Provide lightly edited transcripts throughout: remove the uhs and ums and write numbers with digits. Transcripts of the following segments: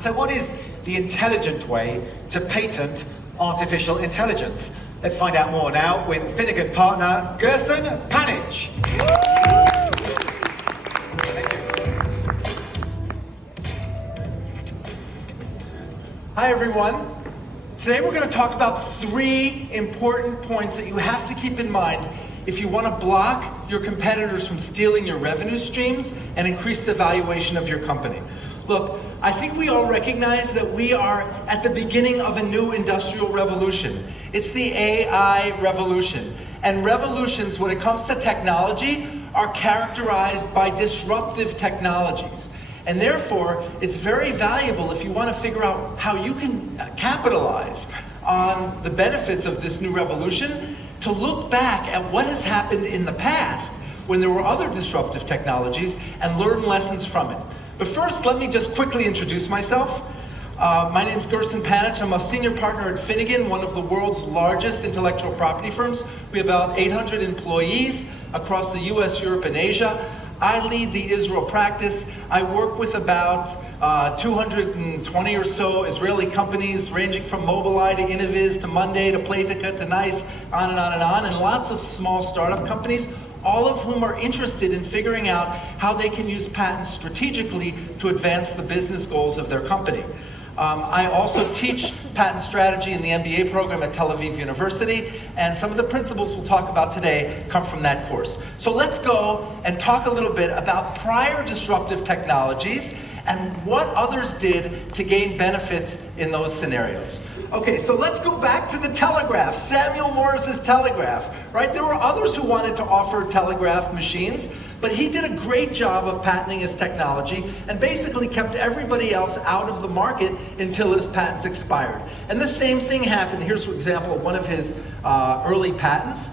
So what is the intelligent way to patent artificial intelligence? Let's find out more now with Finnegan partner Gerson Panich. Hi everyone. Today we're going to talk about 3 important points that you have to keep in mind if you want to block your competitors from stealing your revenue streams and increase the valuation of your company. Look, I think we all recognize that we are at the beginning of a new industrial revolution. It's the AI revolution. And revolutions, when it comes to technology, are characterized by disruptive technologies. And therefore, it's very valuable if you want to figure out how you can capitalize on the benefits of this new revolution, to look back at what has happened in the past when there were other disruptive technologies and learn lessons from it. But first, let me just quickly introduce myself. My name is Gerson Panitch. I'm a senior partner at Finnegan, one of the world's largest intellectual property firms. We have about 800 employees across the US, Europe, and Asia. I lead the Israel practice. I work with about 220 or so Israeli companies, ranging from Mobileye to Aviv to Monday to Playtika to Nice, on and on and on, and lots of small startup companies, all of whom are interested in figuring out how they can use patents strategically to advance the business goals of their company. I also teach patent strategy in the MBA program at Tel Aviv University, and some of the principles we'll talk about today come from that course. So let's go and talk a little bit about prior disruptive technologies and what others did to gain benefits in those scenarios. Okay, so let's go back to the telegraph, Samuel Morse's telegraph, right? There were others who wanted to offer telegraph machines, but he did a great job of patenting his technology and basically kept everybody else out of the market until his patents expired. And the same thing happened. Here's an example of one of his early patents.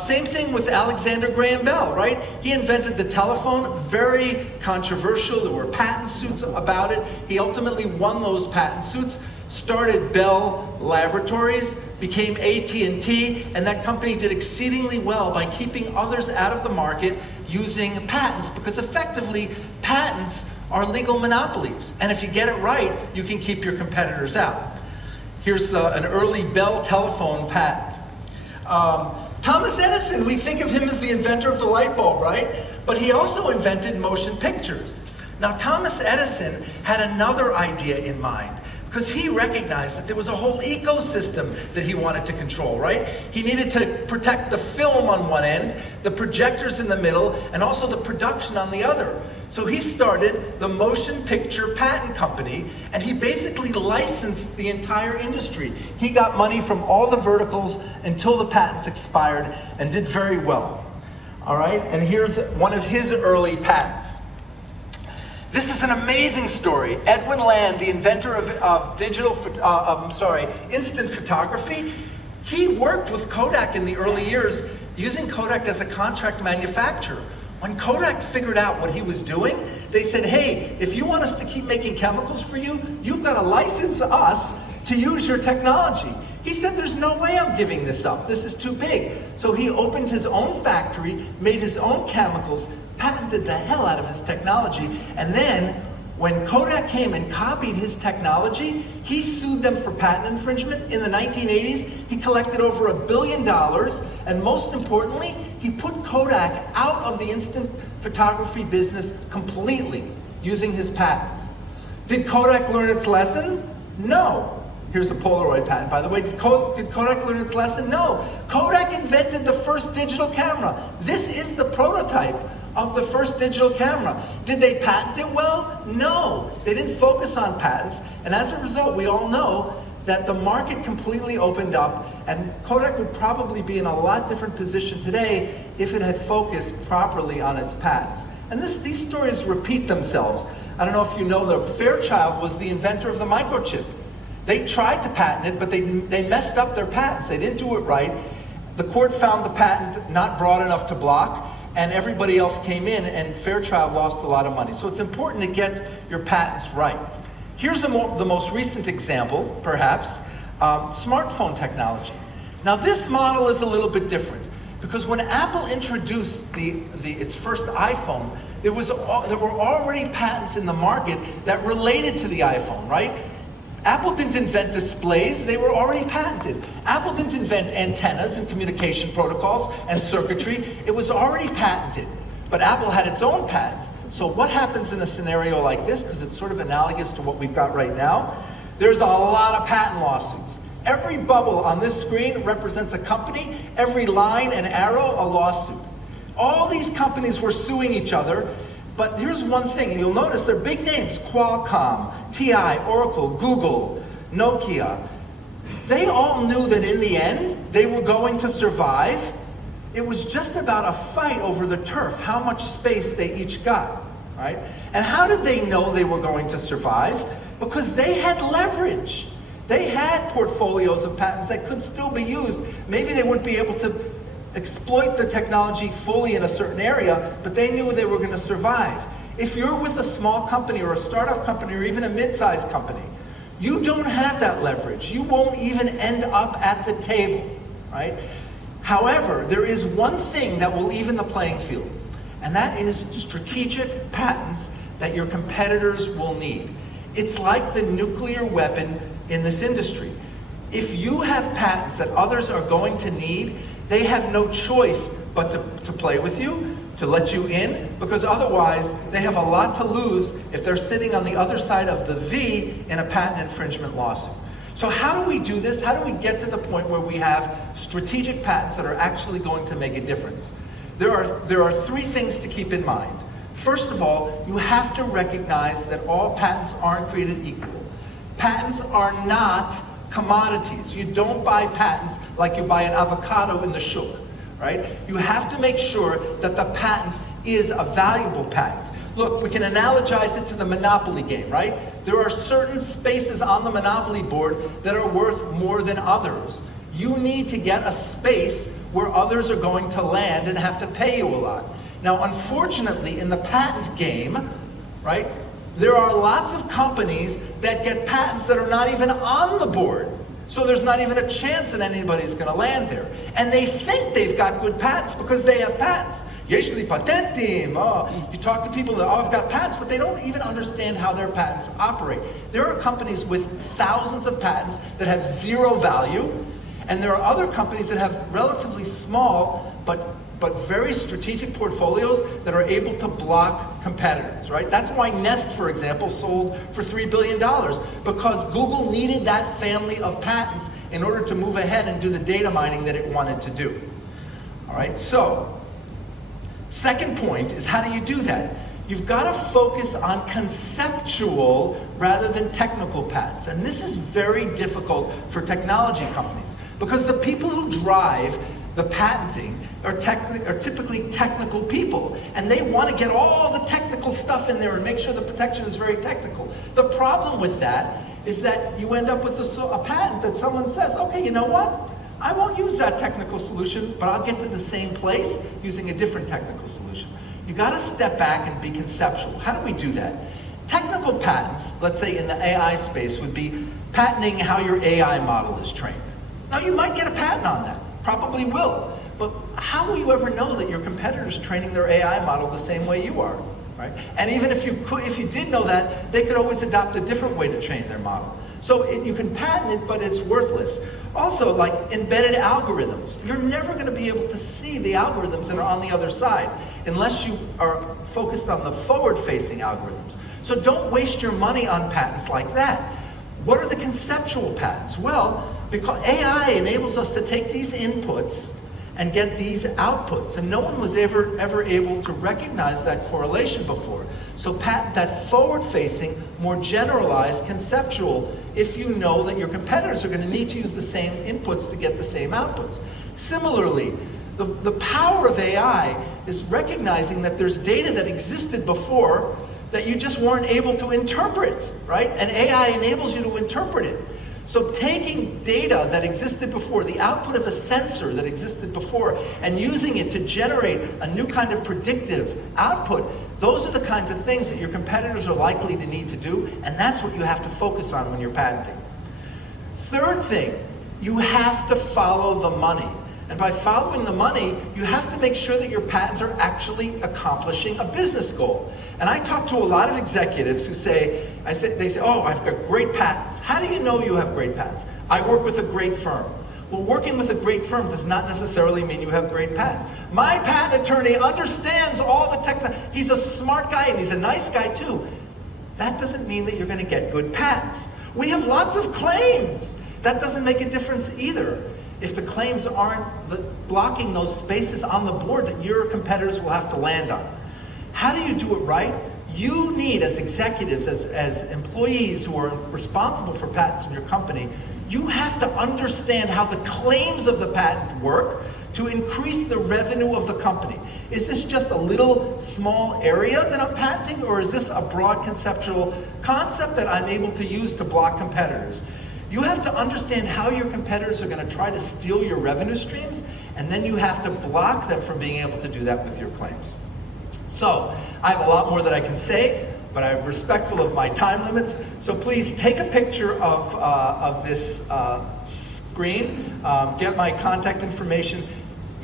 Same thing with Alexander Graham Bell, right? He invented the telephone, very controversial. There were patent suits about it. He ultimately won those patent suits, started Bell Laboratories, became AT&T, and that company did exceedingly well by keeping others out of the market using patents, because effectively patents are legal monopolies, and if you get it right, you can keep your competitors out. Here's an early Bell telephone patent. Thomas Edison, we think of him as the inventor of the light bulb, right? But he also invented motion pictures. Now, Thomas Edison had another idea in mind, because he recognized that there was a whole ecosystem that he wanted to control, right? He needed to protect the film on one end, the projectors in the middle, and also the production on the other. So he started the Motion Picture Patent Company, and he basically licensed the entire industry. He got money from all the verticals until the patents expired and did very well. All right, and here's one of his early patents. This is an amazing story. Edwin Land, the inventor of instant photography, he worked with Kodak in the early years, using Kodak as a contract manufacturer. When Kodak figured out what he was doing, they said, hey, if you want us to keep making chemicals for you, you've got to license us to use your technology. He said, there's no way I'm giving this up. This is too big. So he opened his own factory, made his own chemicals, patented the hell out of his technology, and then when Kodak came and copied his technology, he sued them for patent infringement. In the 1980s, he collected over $1 billion, and most importantly, he put Kodak out of the instant photography business completely using his patents. Did Kodak learn its lesson? No. Here's a Polaroid patent, by the way. Did Kodak learn its lesson? No. Kodak invented the first digital camera. This is the prototype of the first digital camera. Did they patent it well? No. They didn't focus on patents, and as a result, we all know that the market completely opened up, and Kodak would probably be in a lot different position today if it had focused properly on its patents. And these stories repeat themselves. I don't know if you know that Fairchild was the inventor of the microchip. They tried to patent it, but they messed up their patents. They didn't do it right. The court found the patent not broad enough to block, and everybody else came in, and Fairchild lost a lot of money. So it's important to get your patents right. Here's the most recent example, perhaps, smartphone technology. Now this model is a little bit different, because when Apple introduced its first iPhone, there were already patents in the market that related to the iPhone, right? Apple didn't invent displays, they were already patented. Apple didn't invent antennas and communication protocols and circuitry, it was already patented. But Apple had its own patents. So what happens in a scenario like this, because it's sort of analogous to what we've got right now, there's a lot of patent lawsuits. Every bubble on this screen represents a company, every line and arrow a lawsuit. All these companies were suing each other. But here's one thing, you'll notice they're big names, Qualcomm, TI, Oracle, Google, Nokia. They all knew that in the end, they were going to survive. It was just about a fight over the turf, how much space they each got, right? And how did they know they were going to survive? Because they had leverage. They had portfolios of patents that could still be used. Maybe they wouldn't be able to exploit the technology fully in a certain area, but they knew they were going to survive. If you're with a small company or a startup company or even a mid-sized company, you don't have that leverage. You won't even end up at the table, right? However, there is one thing that will even the playing field, and that is strategic patents that your competitors will need. It's like the nuclear weapon in this industry. If you have patents that others are going to need, they have no choice but to play with you, to let you in, because otherwise they have a lot to lose if they're sitting on the other side of the V in a patent infringement lawsuit. So how do we do this? How do we get to the point where we have strategic patents that are actually going to make a difference? There are three things to keep in mind. First of all, you have to recognize that all patents aren't created equal. Patents are not commodities. You don't buy patents like you buy an avocado in the shuk, right? You have to make sure that the patent is a valuable patent. Look, we can analogize it to the Monopoly game, right? There are certain spaces on the Monopoly board that are worth more than others. You need to get a space where others are going to land and have to pay you a lot. Now, unfortunately, in the patent game, right, there are lots of companies that get patents that are not even on the board. So there's not even a chance that anybody's going to land there. And they think they've got good patents because they have patents. Yesh li patentim. Oh, you talk to people that, I've got patents, but they don't even understand how their patents operate. There are companies with thousands of patents that have zero value, and there are other companies that have relatively small but very strategic portfolios that are able to block competitors, right? That's why Nest, for example, sold for $3 billion, because Google needed that family of patents in order to move ahead and do the data mining that it wanted to do. All right, so second point is, how do you do that? You've got to focus on conceptual rather than technical patents. And this is very difficult for technology companies, because the people who drive the patenting are typically technical people, and they want to get all the technical stuff in there and make sure the protection is very technical. The problem with that is that you end up with a patent that someone says, okay, you know what? I won't use that technical solution, but I'll get to the same place using a different technical solution. You got to step back and be conceptual. How do we do that? Technical patents, let's say in the AI space, would be patenting how your AI model is trained. Now, you might get a patent on that. Probably will. But how will you ever know that your competitor's training their AI model the same way you are, right? And even if you did know that, they could always adopt a different way to train their model. So you can patent it, but it's worthless. Also, like embedded algorithms, you're never going to be able to see the algorithms that are on the other side unless you are focused on the forward-facing algorithms. So don't waste your money on patents like that. What are the conceptual patents? Well, because AI enables us to take these inputs and get these outputs, and no one was ever able to recognize that correlation before. So patent that forward-facing, more generalized, conceptual, if you know that your competitors are going to need to use the same inputs to get the same outputs. Similarly, the power of AI is recognizing that there's data that existed before that you just weren't able to interpret, right? And AI enables you to interpret it. So taking data that existed before, the output of a sensor that existed before, and using it to generate a new kind of predictive output, those are the kinds of things that your competitors are likely to need to do, and that's what you have to focus on when you're patenting. Third thing, you have to follow the money. And by following the money, you have to make sure that your patents are actually accomplishing a business goal. And I talk to a lot of executives who say, they say, oh, I've got great patents. How do you know you have great patents? I work with a great firm. Well, working with a great firm does not necessarily mean you have great patents. My patent attorney understands all the technology. He's a smart guy and he's a nice guy too. That doesn't mean that you're going to get good patents. We have lots of claims. That doesn't make a difference either. If the claims aren't blocking those spaces on the board that your competitors will have to land on. How do you do it right? You need, as executives, as employees who are responsible for patents in your company, you have to understand how the claims of the patent work to increase the revenue of the company. Is this just a little small area that I'm patenting, or is this a broad conceptual concept that I'm able to use to block competitors? You have to understand how your competitors are going to try to steal your revenue streams, and then you have to block them from being able to do that with your claims. So, I have a lot more that I can say, but I'm respectful of my time limits. So please take a picture of this screen, get my contact information,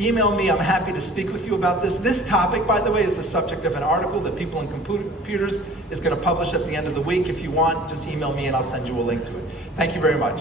email me. I'm happy to speak with you about this. This topic, by the way, is the subject of an article that People in Computers is going to publish at the end of the week. If you want, just email me and I'll send you a link to it. Thank you very much.